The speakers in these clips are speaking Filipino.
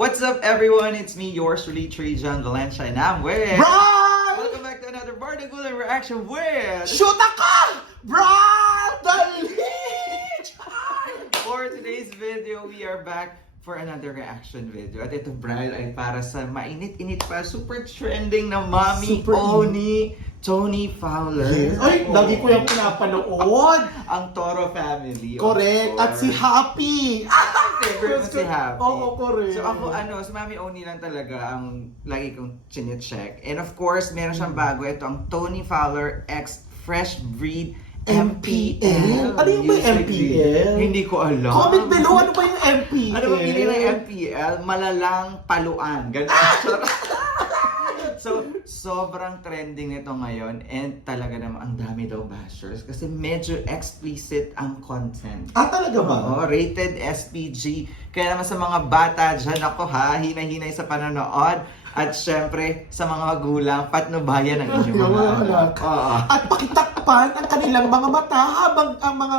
What's up, everyone? It's me, yours truly, John Valencia, and I'm with... Brian! Welcome back to another Bardagulan reaction with... Shoot ka! Brian! Dali! For today's video, we are back for another reaction video. At ito, Brian, ay para sa mainit-init pa, super trending na Mommy Super Oni, Tony Fowler. Yes. Ay, lagi ko yung pinapanood. Ang Toro family. of Correct. At si course. Happy. Favorite mo si Happy. Oo, correct. So ako, si Mommy Oni lang talaga ang lagi kong chinecheck. And of course, meron siyang bago. Ito ang Tony Fowler X Fresh Breed MPL. Ano yung may Music MPL? video. Hindi ko alam. Comment below, ano ba yung MPL? Ano ba meaning ng MPL? Malalang paluan. Ganun. So, sobrang trending nito ngayon and talaga naman ang dami daw bashers kasi medyo explicit ang content. Ah, talaga ba? Oo, rated SPG. Kaya naman sa mga bata dyan, ako hinay-hinay sa panonood. At syempre, sa mga magulang, patnubayan ang inyong mga anak. At pakitakpan ang kanilang mga mata habang ang mga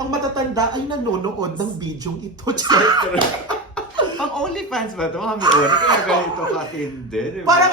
ang matatanda ay nanonood ng bidyong ito. Pang OnlyFans ba ito? Kami Oni, kaya ganito katindi. Diba? Parang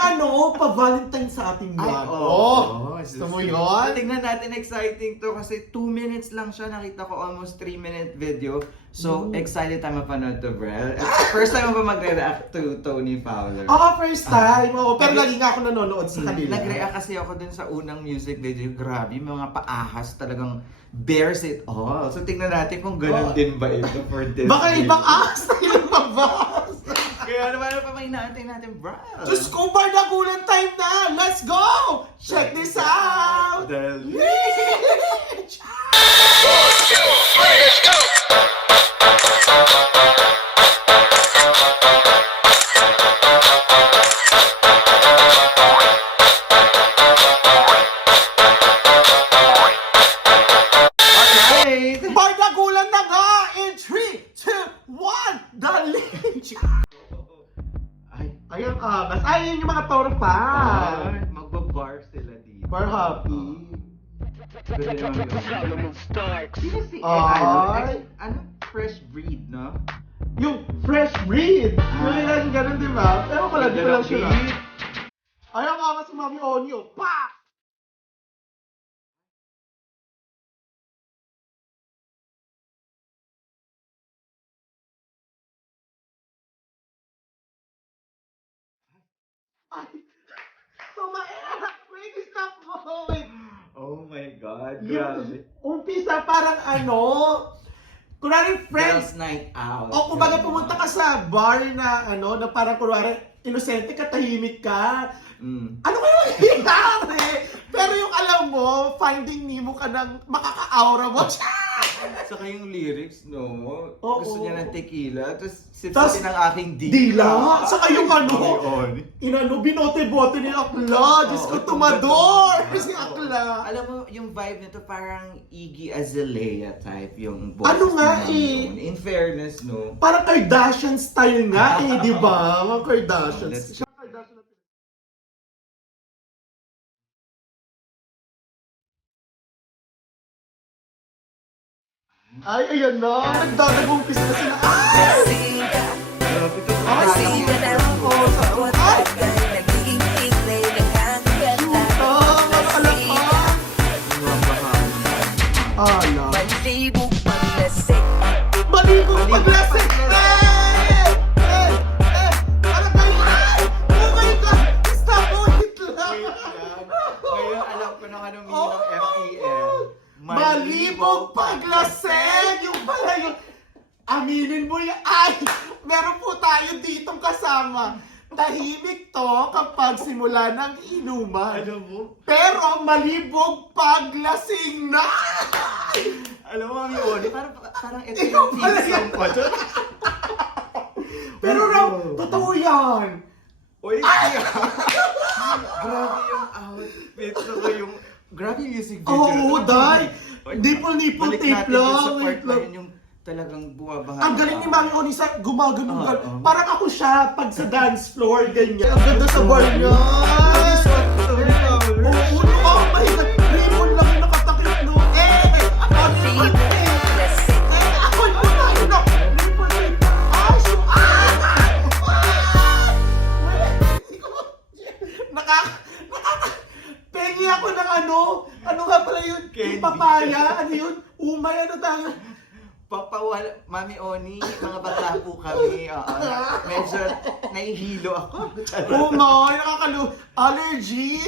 pa-Valentine sa ating vlog. Gusto mo yun? Tingnan natin, exciting to kasi 2 minutes lang siya. Nakita ko almost 3-minute video. So, excited tayo mapanood to, Brel. First time mo ba mag-react to Tony Fowler? Oo, first time. Pero lagi nga ako nanonood sa kanila. Nag-react kasi ako dun sa unang music video. Grabe, mga paahas talagang bears it all. So, tingnan natin kung ganun din ba ito for this Baka video. ibang ahas na ilang mabas. Kaya naman pa may inaantay natin, Brel. Diyos ko, Bardagulan time na! Let's go! Check this out! Dali! Let's go! Alright! Bardagulan na nga! In 3, 2, 1, dali! Ayun, angas. Ay, yun yung mga toro pa. Magbabar sila dito. For happy. Sino si Ay. ano? Fresh breed, no? Yung fresh breed. Yung ilan ganun, di ba? Pero pala, di ko lang sila. Ayun, angas si Mami Onyo. Pa! Ay! Sumayak! Wait, stop mo! Wait. Oh my God, Yung grabe. umpisa parang kunwari friends, Girls night out. o kumbaga pumunta ka sa bar na na parang kunwari inosente ka, tahimik ka. Ano kayo nangyayari? Pero yung alam mo, Finding Nemo ka ng makaka-aura mo. Saka yung lyrics, no? Oo. Gusto niya ng tequila, tapos Tas, sipsitin ang aking Dila! Saka yung Mami Oni. binote-bote ni Akla. Diyos ko, tumador! Si Akla. Alam mo, yung vibe nito parang Iggy Azalea type yung boses Ano nga ni Mami eh? Oni. In fairness, no? Parang Kardashian style nga di ba? Mga Kardashians. Let's- Siya Kardashian na Ay, ayan na. Nagdadagumpis na sila. Ay! Grabe to. Ala. Malibog paglasik. Malibog paglasik! Ano kayo? Ay! Oh my God! Stop mo! Wait lang! Ngayon alam ko na anong meaning Oh ng my FEL. Malibog paglasik! Yung pala yung... Aminin mo yan! Ay! Meron po tayo ditong kasama. Tahimik to kapag simula ng inuman. Alam mo? Pero malibog paglasing na! Alam mo, Mami Oni, parang ito Ikaw yung pala theme yan. song ko. Pero raw, totoo yan! Uy, kaya. Grabe yung outfit. Saka yung... Grabe yung music video. Oo, Day! Uy, Nipple balik tape natin dun sa lang. part Wait na lang. yun, yung talagang buwabahan. Ang galing ni Mami Oni sa gumagano. Oo. Parang ako siya pag sa dance floor, ganyan. Ang ganda sa bar niya. Oo, oh my God. Ribbon lang yung nakatakip, no? Ako yung tayo na. Ribbon tape. Ay, Mami Oni, mga bata po kami. Medyo nahihilo ako. Oh no, allergy.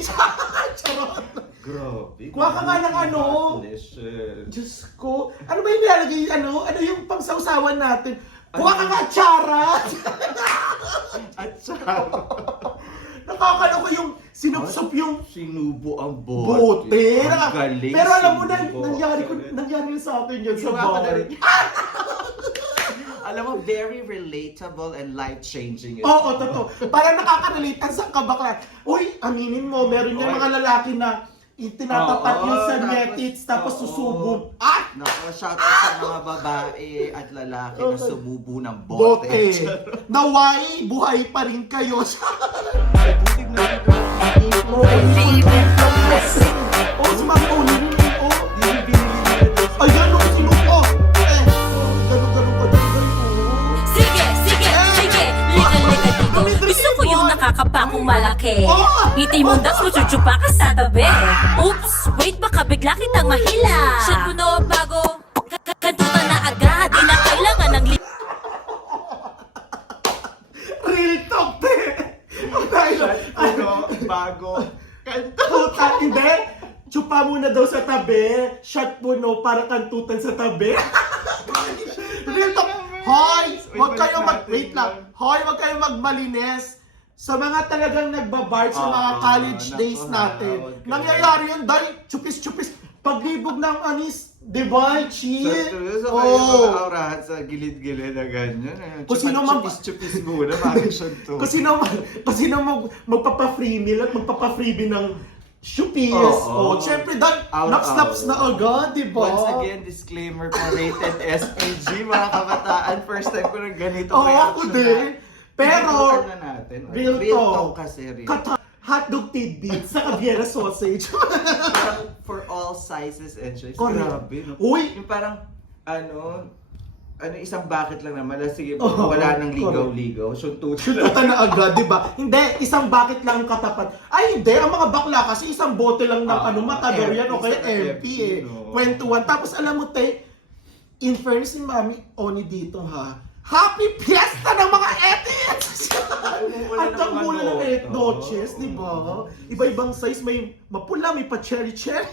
Charot. Grabe. Kuha ka nga ng ano. Delicious. Diyos ko. Ano ba yung nilalagay? Ano yung pangsawsawan natin? Kuha ka nga, charat! At saka, Nakakaloko yung sinupsup yung sinubo ang bote. bote. Ang galing. Pero alam mo na, sinubo. nangyari sa akin yun sa Ginawa ko na bar. rin. Alam mo, very relatable and life-changing. Oo, totoo. Parang nakaka-relate ang sa kabaklat. Uy, aminin mo, meron yung Oy. mga lalaki na itinatapat Oo, yun sa tapos- netits tapos oo. susubog. Ah! Naku, shoutout sa mga babae at lalaki na Okay. sumubo ng bote. Bote. Naway, buhay pa rin kayo. Ay, butig na rin. Libog paglasing. Oh, si Ma'am Oni rin eh. Oh, Yung binili nila doon. ay gano'n si Ma'am. Oh, gano'n pa din kayo. Oh. Sige, sige, sige. Liga-liga dito. Gusto ko yung nakakapakong malaki. Ngiti mo daw, suchuchupa ka sa tabi. Oops, wait, baka bigla kitang mahila. Shot mo na bago. Kantutan na agad. Di na kailangan ng Real talk, te. Dahil, Ano, bago. puta, hindi. Chupa muna daw sa tabi. Shot mo no, para kantutan sa tabi. Real talk. Hoy, wag kayo wait lang. Hoy, wag kayo magmalinis. Sa mga talagang nagbabar sa mga college naku, days natin. wag kayo. Nangyayari yun dahil chupis-chupis. Paglibog ng anis, di ba, Chi? Sa kayo Oh. mga aurahan sa gilid-gilid na ganyan. Kung sino man- Chupis-chupis muna, bakit siya to? Kung sino magpapa-free meal at magpapa-freebie ng chupis. Oo. Syempre dahil Out, naps-naps out. na agad, di ba? Once again, disclaimer po, rated SPG, mga kabataan. First time ko ng ganito. Oo, reaction ako din. na. Pero, Ibubukan na natin. real talk. kasi real. Hotdog tidbits sa Caviera sausage. Parang for all sizes and shapes. Correct. Grabe. No? Uy! Yung parang, isang bucket lang naman. Sige, Oo, wala nang correct. ligaw-ligaw. Suntutan Suntutan na agad, di ba? Hindi, isang bucket lang ang katapat. Ay, hindi. Ang mga bakla kasi isang bote lang ng matador yan o kaya MP eh. no? Kwentuhan. Tapos alam mo, te, in fairness si Mami Oni dito ha, Happy Fiesta ng mga etits! At ang mula ng et noches, di ba? Iba-ibang size, may mapula, may pa-cherry-cherry.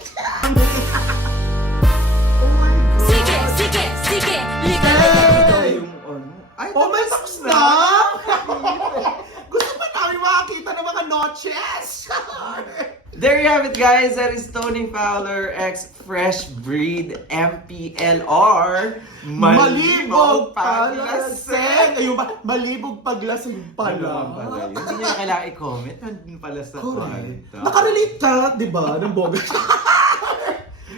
Oh my God! Sige, sige, sige. Liga-liga dito. Yung ay, Oh my, tapos na! Gusto pa namin makakita ng mga noches! There you have it, guys. That is Tony Fowler x Fresh Breed MPLR. Malibog paglasing! Ayun ba? Malibog paglasing pala. Hindi nyo na kailangan i-comment. Nandun pala sa Correct. Nakarelate ka, di ba? Ng boga.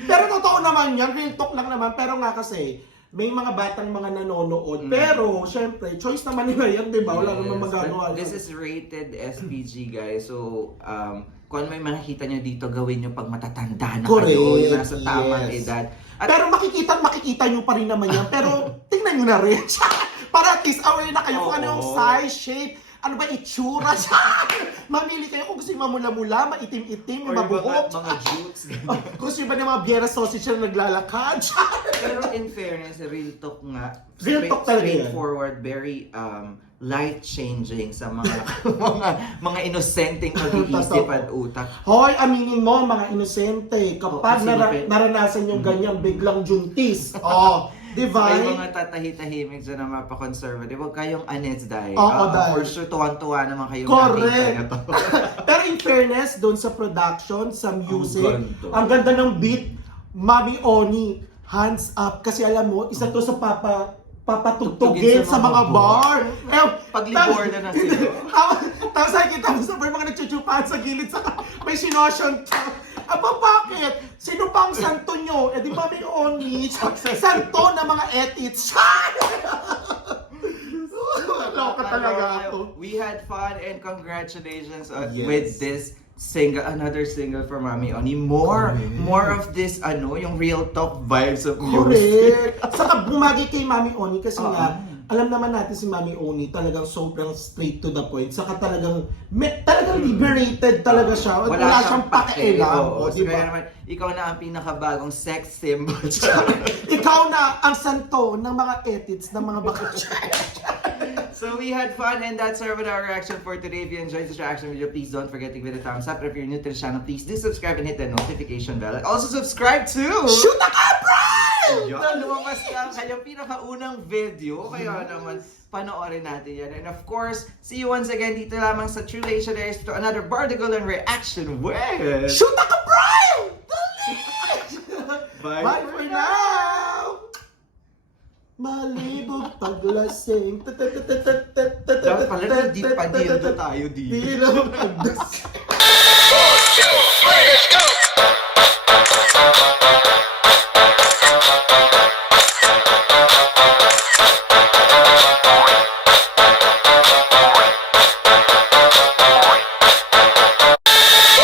Pero totoo naman yan. Real talk lang naman. Pero nga kasi, may mga batang mga nanonood. Pero, syempre, choice naman nila yan, di ba? Wala namang magagawa. This is rated SPG, guys. So, kung may makikita nyo dito, gawin nyo pag matatanda na Correct, kayo. Yung nasa tamang yes. edad. At Pero makikita nyo pa rin naman yan. Pero, tingnan nyo na rin. Para at least aware na kayo kung ano yung Oo. size, shape, ano ba itsura. Mamili kayo kung gusto yung mamula-mula, maitim-itim, or yung mabuhok. mga jutes. Kung gusto yung ba ng mga Biera sausage na naglalakad. Pero in fairness, real talk nga. Real talk talaga yan. Straightforward, very life-changing sa mga mga inosenteng pag-iisip at utak. Hoy, aminin mo mga inosente, kapag Oo, kasi naranasan yung ganyan, biglang juntis. Oh, di ba? May mga tatahitahimik dyan na mapa-conservative. Huwag kayong anets dahil. Oo, dahil. For sure, tuwan-tuwa naman kayo Correct. nakita na to. Pero in fairness, doon sa production, sa music, ganda. ang ganda ng beat, Mami Oni, hands up. Kasi alam mo, isa to sa papatugtugin sa mga bar. Paglibor na sila. Tapos nakikita mo sa bar, mga nagchuchupahan sa gilid, may sinosyon. Aba, bakit? Sino pang santo nyo? Eh di Mami Oni, santo na mga etits. Loka talaga ako. We had fun and congratulations Yes. with this another single from Mami Oni. More of this, yung real talk vibes of music. Correct. Saka bumagi kay Mami Oni kasi nga, Alam naman natin si Mami Oni talagang sobrang straight to the point. Saka talagang liberated talaga siya. Wala siyang pakialam. Oo, O, so diba? kaya naman, ikaw na ang pinakabagong sex symbol. Ikaw na ang santo ng mga edits ng mga bakasyon. So we had fun, and that's our reaction for today. If you enjoyed this reaction video, please don't forget to give it a thumbs up. If you're new to the channel, please do subscribe and hit the notification bell. Also subscribe to... Shoot the camera! Yan, lumabas na ang kanyang pinakaunang video. Kaya naman, panoorin natin yan. And of course, see you once again dito lamang sa True Legendaries to another Bardigal and reaction with... Shoot the camera! Bye. Bye for now! Malibog paglasing. Dapat pala, hindi pa dildo tayo dito. Di lang paglasing.